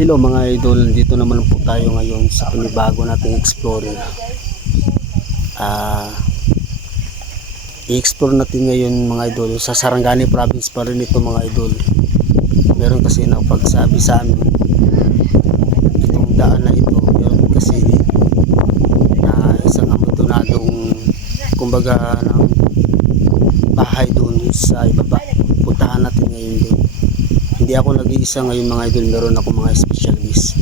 Hello mga idol, dito naman po tayo ngayon sa panibago nating explorer. I-explore natin ngayon mga idol sa Sarangani province pa rin ito mga idol. Meron kasi napagsabi sa amin itong daan na ito, meron kasi na isang abandonadong kumbaga ng bahay doon sa ibaba. Puntahan natin ngayon doon. Hindi ako nag-iisa ngayon mga idol, meron ako mga specialist.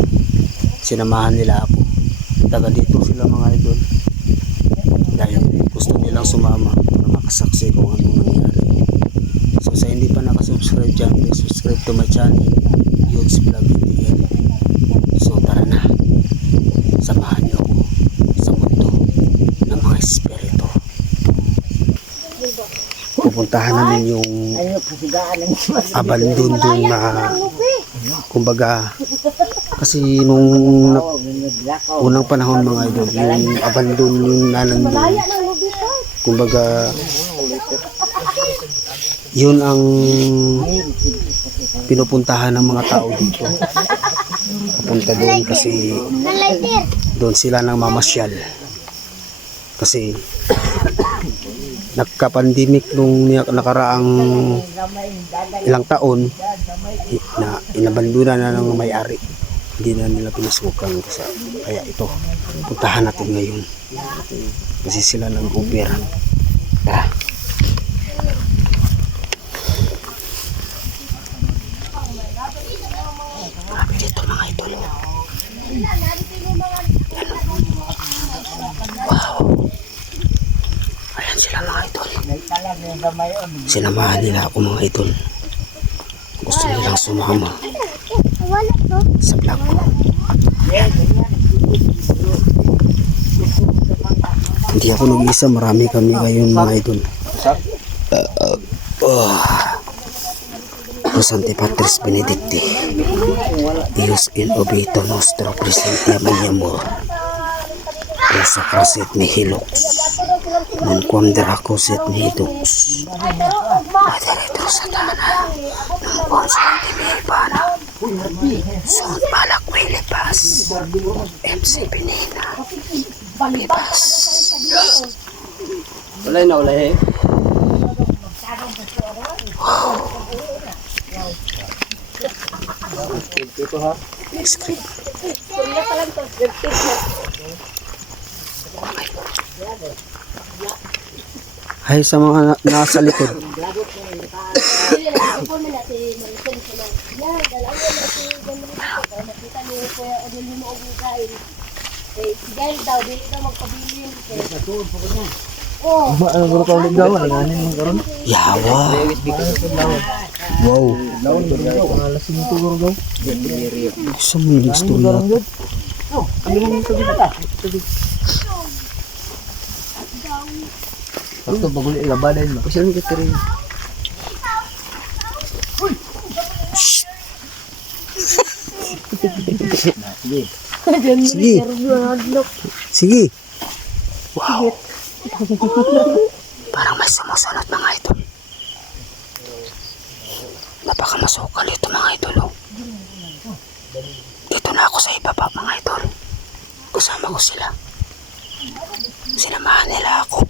Sinamahan nila ako. Taga dito sila mga idol. Dahil gusto nilang sumama para makasaksi kung anong nangyari. So sa hindi pa nakasubscribe dyan, please subscribe to my channel, Yogs Vlog PTL. So tara na, samahan niyo ako sa mundo ng mga espiritu. Pupuntahan namin yung abandon na kumbaga kasi nung unang panahon mga idol, yung abandon yung nanandun kumbaga yun ang pinupuntahan ng mga tao dito. Papunta doon kasi doon sila nang mamasyal kasi nagka-pandemic nung nakaraang ilang taon na inabandona na ng may-ari, hindi na nila pinasukan kasi kaya ito puntahan natin ngayon kasi sila nag-upir. Tara. Grabe dito mga idol. Wow, ayan sila mga idol. Sinamahan nila ako mga idol. Gusto nilang sumama sa vlog ko. Hindi ako nag-isa, marami kami ngayon mga idol. Sante Patris Benedicti Dios in obito nostro presente amor Esa krasit ni Hilux non quandra coset ni Hilux Adereto satana non consente mi pana son balak wilipas MC Pinina Lipas ulay na ulay ito ha script ay sa mga nasa likod yawa wow sa mga istorya waktu bagul ilabadan mo kasi nung katirin sige sige wow parang may sumusunod mga idol. Napakamasukal ito mga idol. Dito na ako sa ibaba mga idol. Kasama ko sila. Sinamahan nila ako.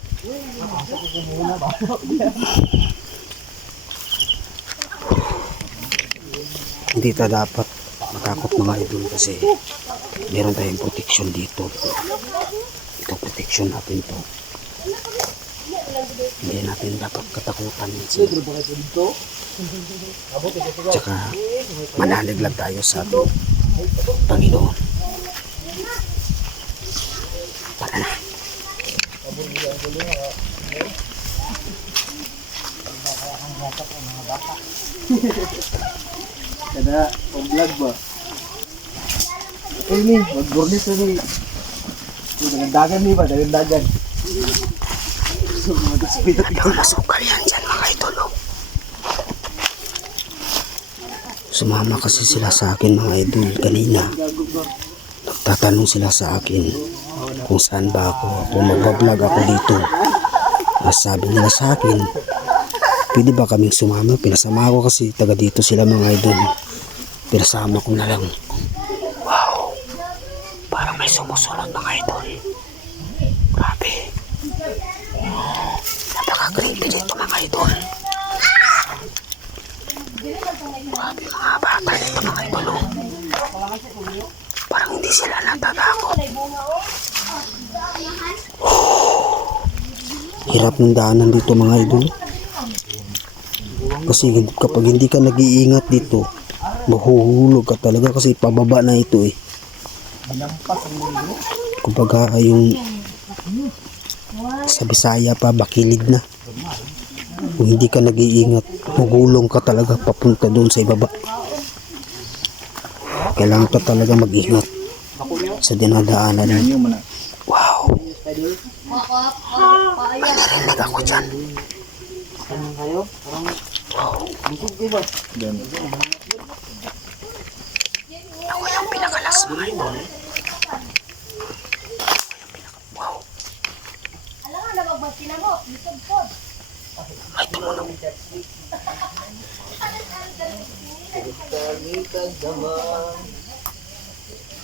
Hindi ta dapat matakot mga idol kasi meron tayong protection dito. Ito protection natin to. Hindi natin dapat katakutan tsaka manalig lang tayo sa ating Panginoon. Tara na. Kada pag-vlog ba? Ay ni, mag-burnis na ni. Dagan ni ba? Dagan. Ang masukal yan dyan mga idol. Sumama kasi sila sa akin mga idol kanina. Nagtatanong sila sa akin kung saan ba ako magbablog ako dito. Sabi nila sa akin, pwede ba kaming sumama? Pinasama ko kasi taga dito sila mga idol. Pinasama ko na lang. May sumusunod mga idol. Grabe. Napaka-creepy dito mga idol. Grabe mga bata dito mga idol. Parang hindi sila natatakot. Hirap ng daanan dito mga idol. Kasi kapag hindi ka nag-iingat dito, mahuhulog ka talaga kasi pababa na ito eh. Kumbaga yung sa Bisaya pa, bakilid na. Kung hindi ka nag-iingat, magulong ka talaga papunta doon sa ibaba. Kailangan ka talaga mag-ingat sa dinadaanan. Wow! May narinig ako dyan. Ako yung pinakalas mga idol. Wow! Ay, tumunog.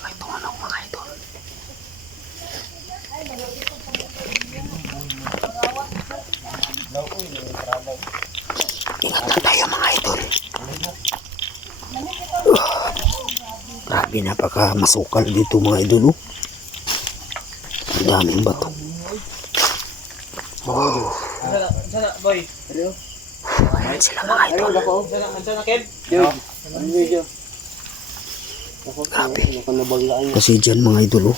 Ay, tumunog mga idol. Ingat lang tayo mga idol. Grabe, napaka masukal dito mga idol. Ang daming bato. Sana, boy. Ayan sila mga idol. Sana, Kev. Grabe. Kasi dyan mga idol.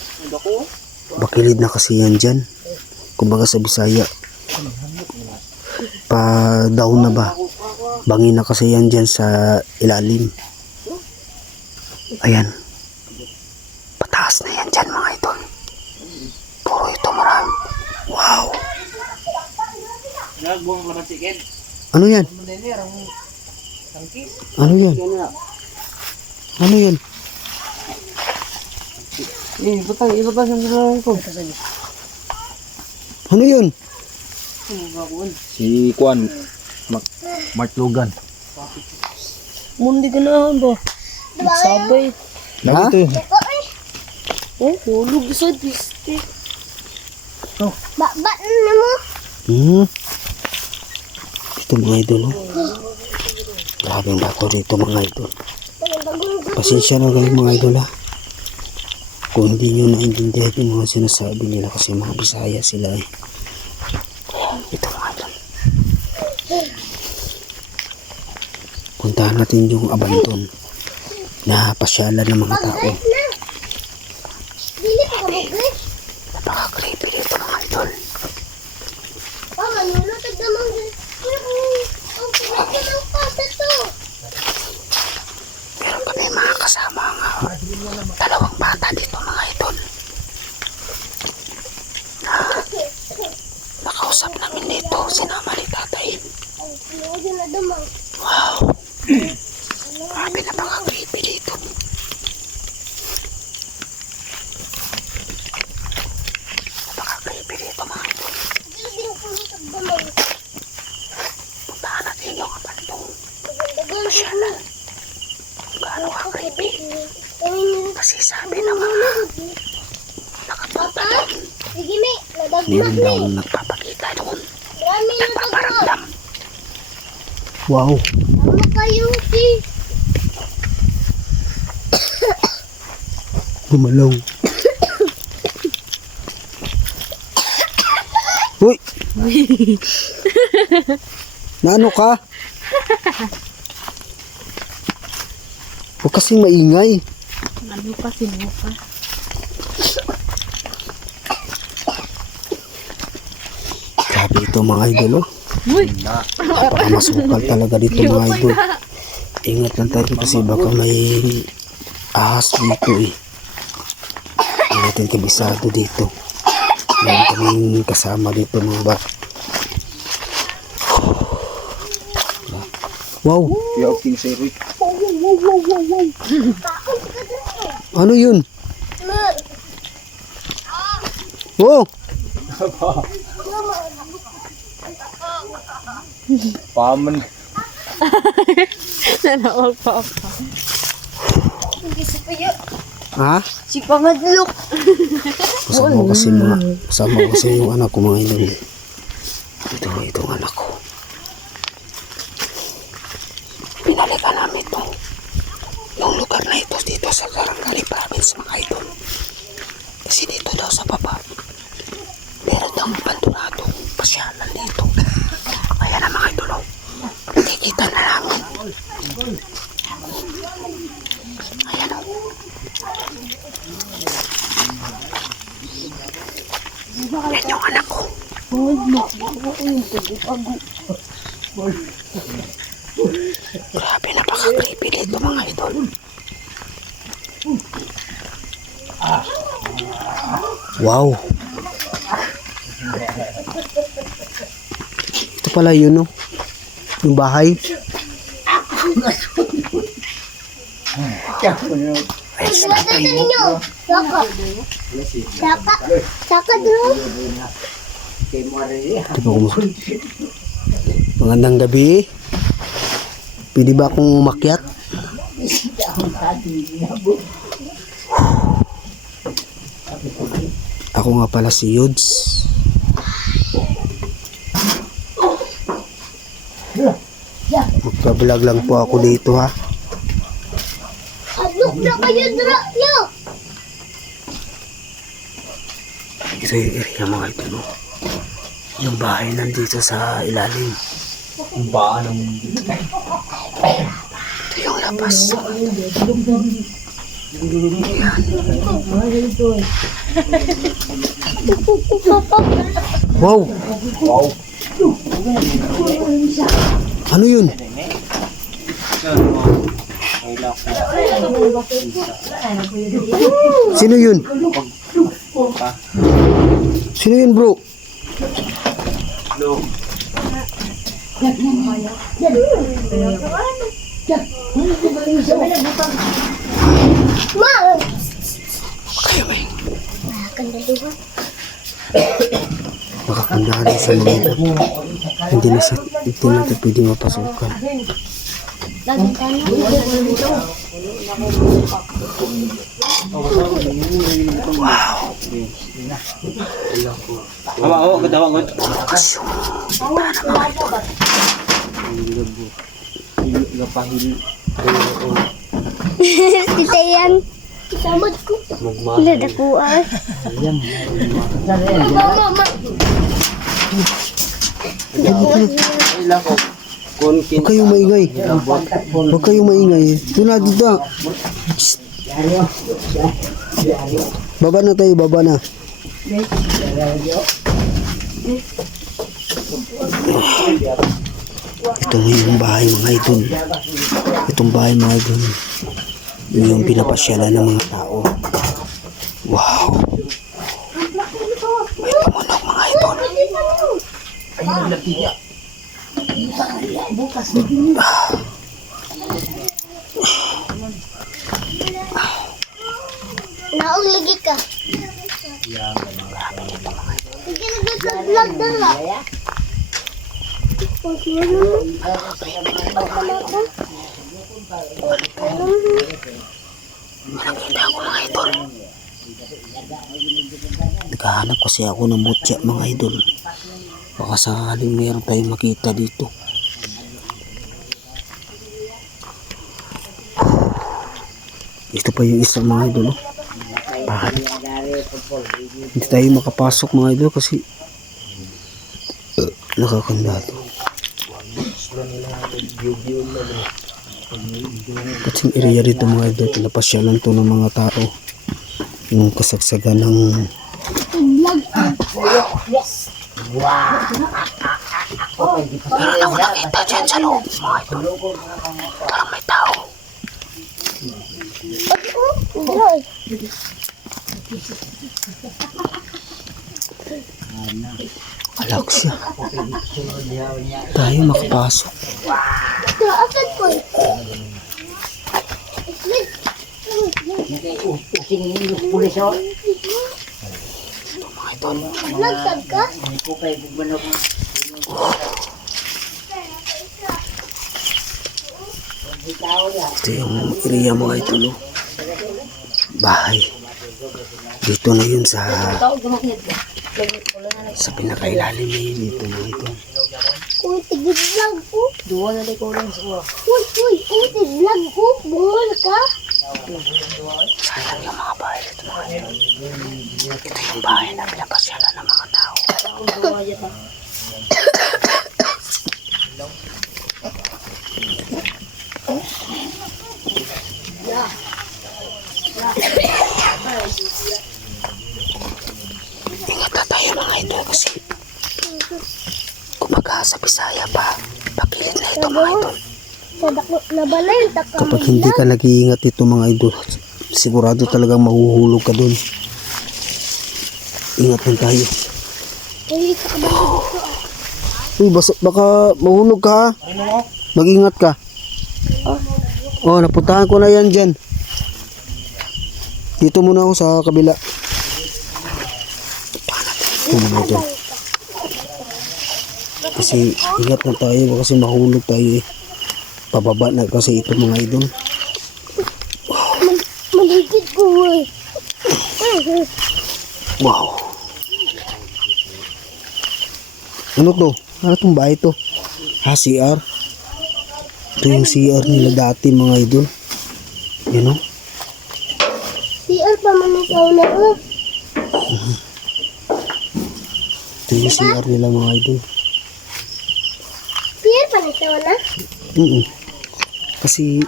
Bakilid na kasi yan dyan. Kumbaga sa Bisaya, pa down na ba, bangin na kasi yan dyan sa ilalim. Ayan, pataas na yan dyan mga idol. Puro ito marami. Wow! Ano yan? Ano yan? Ano yan? Ilabas ang gulong ko. Ano yun? Si Kwan, Mark Logan. Mundi ganahan ba? Sabay. Ha? Lagi to. Oh, hulog sa piste. Ba na mo? Ito mga idol. Grabe ang bako dito mga idol. Pasensya na kayo mga idol ha. Kung hindi nyo naintindihan yung mga sinasabi nila kasi mga Bisaya sila eh. Ito mga idol. Puntahan natin yung abandon na pasyalan ng mga tao. Dili pa ka mo, guys. Napaka-creepy dito mga idol. Manulutag naman, guys. Ang pinag ng pasta to. Meron kami mga kasama nga dalawang bata dito mga idol. Nakausap namin dito, sinama ni tatay. Ang pinag na damang. Wow! Grabe, napaka-creepy dito. Napaka-creepy dito mga idol. Dili pinulutag damang. Puntahan natin yung abandong Dagan pasyalan. Kung gaano ka-creepy. Kami Kasi sabi ng mga nakapunta doon, sige, me. Nadagdag, meron daw me. nagpapakita doon. Marami na dagdag. Nagpaparamdam. Wow! Ano kayo, si? Gumalaw. Uy! Naano ka? Huwag kasing maingay. Ano pa sinuka? Grabe ito mga idol oh. Uy! Napakamasukal talaga dito mga idol. Ingat lang tayo kasi baka may ahas dito eh. Hindi natin kabisado dito. Meron kaming kasama dito mga ba. Wow! Yo, King Siri. Ano yun? Wow! Paman. Nanawag pa ako. Hindi sa payo. Ha? Si Pangadlok. Kasama kasi yung anak ko mga idol. Itong anak ko. Pinalikan namin yung lugar na ito dito sa Sarangani Province mga idol. Kasi dito daw sa baba, meron daw abandonadong pasyalan dito. Ayan na mga idol. Nakikita na namin. Ayan o. Yan yung anak ko. Grabe, napaka-creepy dito mga idol. Wow. Ito pala yun, no? Yung bahay. Ay, Iwatan ninyo. Saka. Saka dulu. ito po kumusta. Magandang gabi. Pwede ba akong umakyat? Ako nga pala si Yuds. Magpa-vlog lang po ako dito ha. Adlok na kayo dra. Yo. Ito yung area mga ito, no? Yung bahay nandito sa ilalim. Ang baan ng Ito yung labas. Wow! wow. Ano yun? Sino yun? Sino yun, bro? Ma. Kayo ba yun? Kandaluhan. Makakandahan na sa mga ito. Hindi natin pwede mapasukan. Laging tanong. Wow! Hawa ko, katawa ko. Lakas yung bintana mga ito. Tita yan. Samad ko. Hilad ako ah. Mama. Huwag kayong maingay. Huwag kayong maingay. Ito na, dito. Shhh. Baba na tayo, baba na. Ito nga yung bahay mga idol. Itong bahay mga idol. Yun yung pinapasyalan ng mga tao. Wow. May tumunog mga idol. Naog lagi ka. Sige nag-vlog dala. Nakita ako mga idol. Naghahanap kasi ako ng mutya mga idol. Baka sakaling meron tayong makita dito. Ito pa yung isang mga idol. Bakit? Hindi tayo makapasok mga idol kasi nakakandado. At yung area dito mga idol, pinapasyalan to ng mga tao. Yung kasagsagan ng meron ako nakita dyan sa loob mga idol. Parang may tao. Alak siya. Tayo makapasok. Kaasad ko. Ito mga idol. Nagsad ka? Ito yung area mga idol. bahay. Dito na yun sa pinakailalim na yun dito mga idol. Uy, tiglag ko. Duwa na ko lang sa Uy, tiglag ko. Buhol ka. Sayang yung mga bahay dito mga idol. Ito yung bahay na pinapasyalan ng mga tao. Ingat na tayo mga idol kasi kumbaga sa Bisaya pa pakilit na ito mga idol. Sa dako na balay. Kapag hindi ka nag-iingat ito mga idol, sigurado talagang mahuhulog ka dun. Ingat lang tayo. Uy, isa ka ba dito? Uy, baka mahulog ka ha. Mag-ingat ka. Oh, napuntahan ko na yan dyan. Dito muna ako sa kabila. Ito mga idol. Kasi ingat na tayo kasi mahulog tayo eh. Pababa na kasi ito mga idol. Maligid ko eh. Wow. Ano to? Ano tong bahay to? Ha, CR? Ito yung CR nila dati mga idol. Yan o. CR pa man ikaw na oh. Ito yung CR nila mga idol. CR pa na ikaw na? Kasi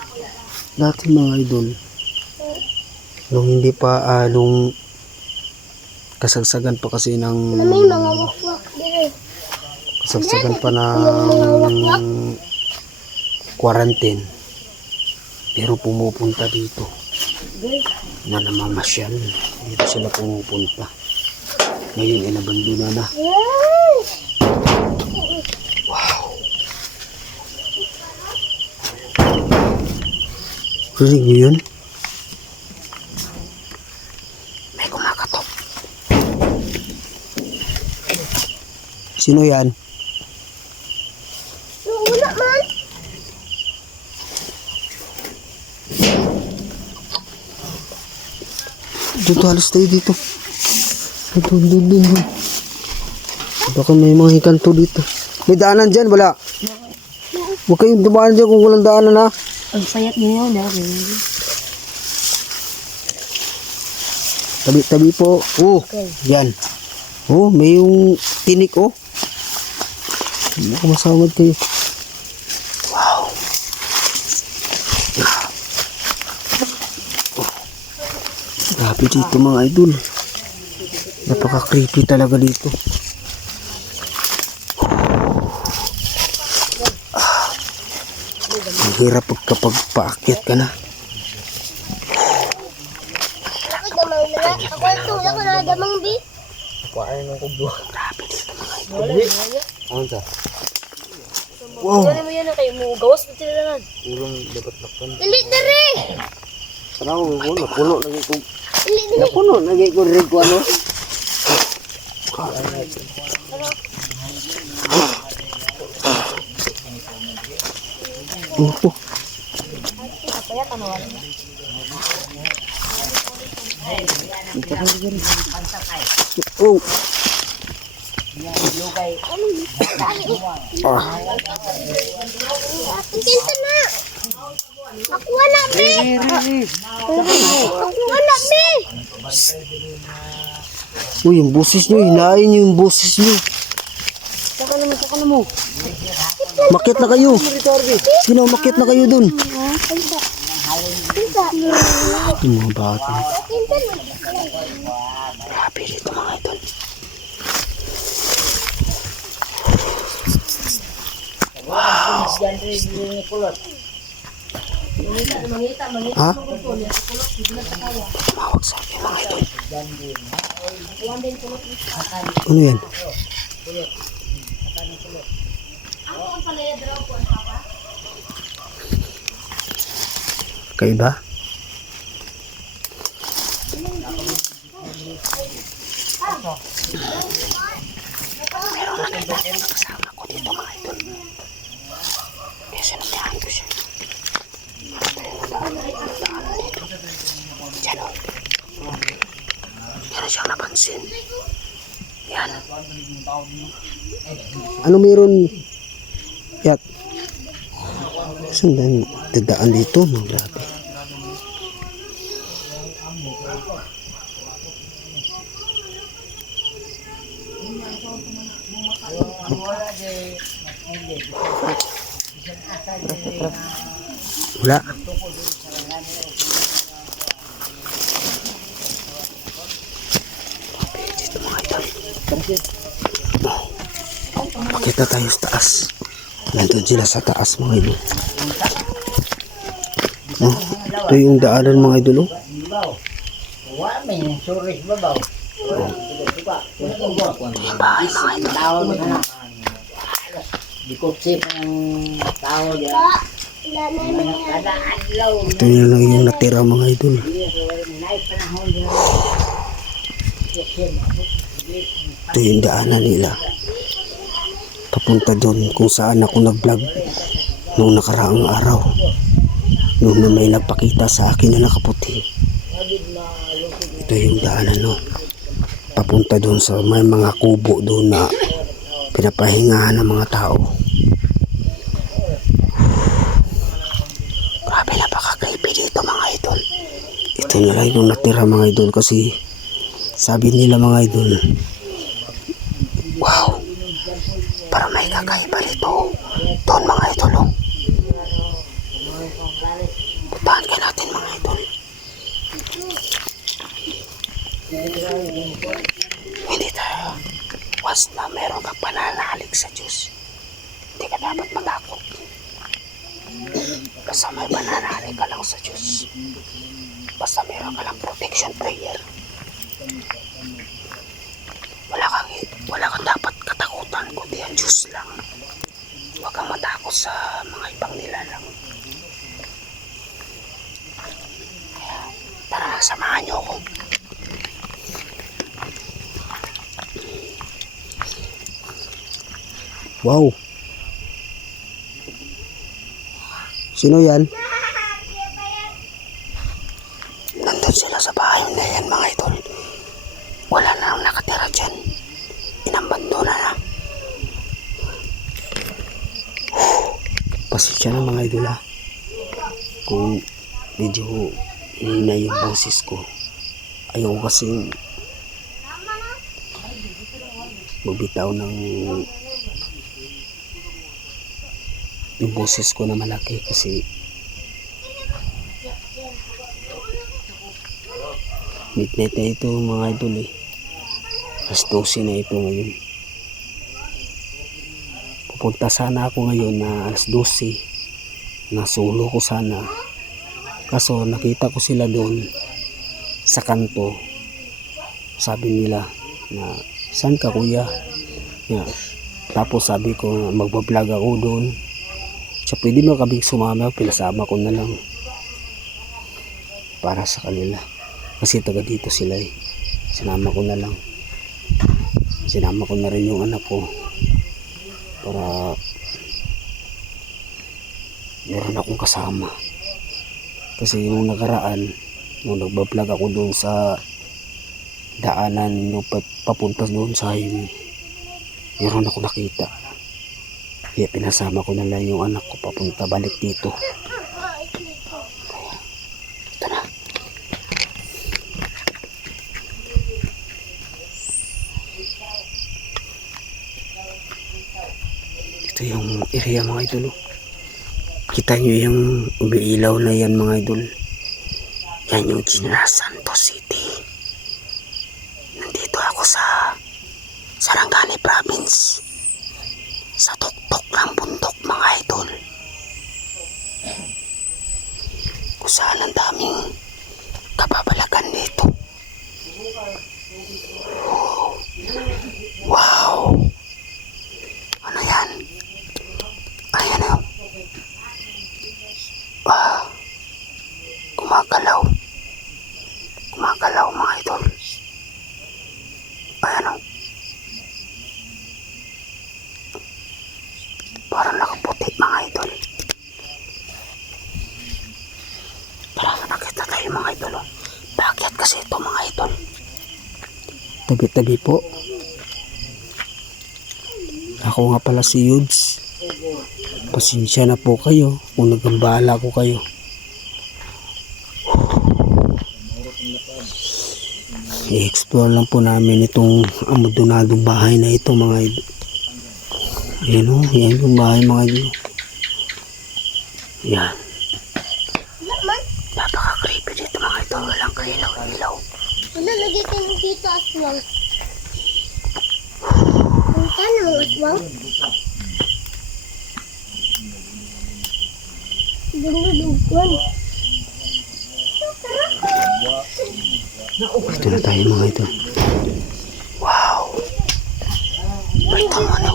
dati mga idol, nung hindi pa, nung kasagsagan pa kasi Na ng may mga wakwak dire. kasagsagan pa ng quarantine, pero pumupunta dito na namamasyal. Dito sila pumupunta. Ngayon inabandona na. Rinig niyo yun? May kumakatok. Sino yan? Wala man. Dito, halos tayo dito. Dun. Baka may mga hikanto dito. May daanan dyan, wala. Huwag kayong dumaan dyan kung walang daanan ha. Ang sayat niyo na. Tabi po. Oh, yan. Oh, may yung tinik oh. Hindi ako masamad kayo. Wow. Grabe dito mga idol. Napaka-creepy talaga dito. Ang hirap kapag paakyat ka na. Ako damang na. Ako ang tulak ko na damang bi. Grabe dito mga idol. Ano sa? Wow. Ano mo yan na kayo mo? Gawas mo tinalangan. Dili dere. Sana ko napuno lagi ko. Dili dere. Napuno lagi ko rin ko ano. Oh. Oh. Kinsa na. Ako wala bi. Ako wala bi. Uy, yung boses nyo, hinain nyo yung boses nyo. Saka na mo. Makit na kayo. Sino, makit na kayo dun. Kinsa. Yung mga bata. Kinsa na. Grabe dito mga idol. Ha? Tumawag sa akin mga idol. Ano yan? Kaiba? Meron na iba kasama ko dito mga idol. Kaya sinabihan ko siya. Daanan dito. Diyan o. siyang napansin. Yan. Ano meron? Yat. Saan na dadaan dito? Grabe. Wala. Dito mga idol. Pakita tayo sa taas. Nandun sila sa taas mga idol. Oh, ito yung daanan mga idol. Oh. Yung bahay mga idol. Ito yung lang yung natira mga idol. Ito yung daanan nila. Papunta doon kung saan ako nag-vlog nung nakaraang araw. Nung na may nagpakita sa akin na nakaputi. Ito yung daanan no. Papunta doon sa may mga kubo doon na pinapahingahan ng mga tao. Grabe, napaka-creepy dito mga idol. Ito na lang yung natira mga idol kasi sabi nila mga idol, wow, para may kakaiba dito doon mga idol. Oh. Puntahan ka natin mga idol. Hindi tayo, once na meron kang pananalig sa Diyos, hindi ka dapat matakot. Basta may pananalig ka lang sa Diyos, basta meron ka lang protection prayer, wala kang dapat katakutan kundi ang Diyos lang. Huwag kang matakot sa mga ibang nilalang. Kaya tara, samahan niyo ako. Wow. Sino yan? Nandun sila sa bahay na yan mga idol. Wala na nang nakatira dyan. Inabandona na. Pasensya na mga idol ha. Kung medyo hina yung boses ko. Ayaw kasing magbitaw ng yung boses ko na malaki kasi midnight na ito mga idol eh. Alas 12 na ito ngayon. Pupunta sana ako ngayon na alas 12. Nasulo ko sana. Kaso nakita ko sila doon sa kanto. Sabi nila na saan ka kuya? Yeah. Tapos sabi ko magbablog ako doon. So pwede mo kaming sumama, pinasama ko na lang para sa kanila kasi taga dito sila eh. Sinama ko na lang, sinama ko na rin yung anak ko para meron akong kasama kasi yung nakaraan nung nagbablog ako doon sa daanan nung papunta doon sa highway, meron ako nakita. Kaya pinasama ko na lang yung anak ko papunta balik dito. Kaya, ito na. Ito yung area mga idol. Kita nyo yung umiilaw na yan mga idol. Yan yung General Santos City. Nandito ako sa Sarangani Province. Sa tuktok ng bundok mga idol. Kung saan ang daming kababalagan dito. Oh. Wow. Ano yan? Ayan o. Gumagalaw. Gumagalaw mga idol. Ayan o. Parang nakaputi mga idol. Tara, nakita tayo mga idol. Bakit kasi ito mga idol? Tabi-tabi po. Ako nga pala si Yudes. Pasensya na po kayo kung nagambala ko kayo. I-explore lang po namin itong abandonadong bahay na ito mga idol. Ayan o, yan yung bahay mga idol. Yan. Napaka-creepy dito mga idol. Walang kailaw-ilaw. Ano, lagi kayo dito aswang. Ang tanong, aswang? Dungdungkuan. Dito na tayo mga idol. Wow. Balita mo na.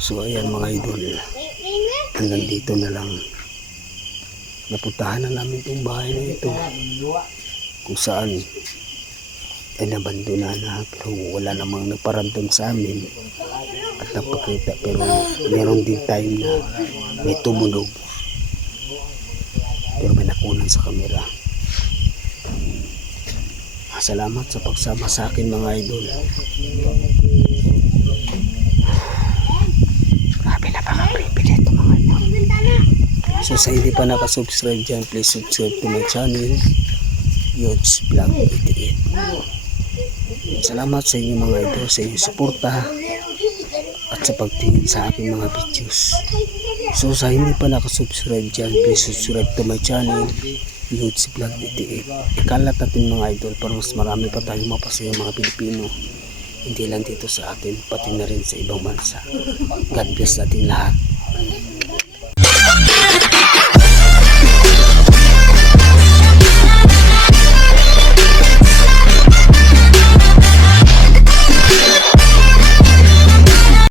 So ayan mga idol. Hanggang dito na lang. Napuntahan na namin itong bahay na ito. Kung saan ay nabandona na pero wala namang nagparamdam sa amin at napakita pero meron din time na may tumunog pero may nakunan sa kamera. Salamat sa pagsama sa akin mga idol. Grabe, napaka-creepy dito mga idol. So sa hindi pa nakasubscribe dyan, please subscribe to my channel, Yudes Vlog 88. Salamat sa inyo mga idol, sa inyong suporta at sa pagtingin sa aking mga videos. So sa hindi pa nakasubscribe dyan, please subscribe to my channel, Yudes Vlog 88. Ikalat natin mga idol para mas marami pa tayong mapasaya mga Pilipino. Hindi lang dito sa atin, pati na rin sa ibang bansa. God bless natin lahat.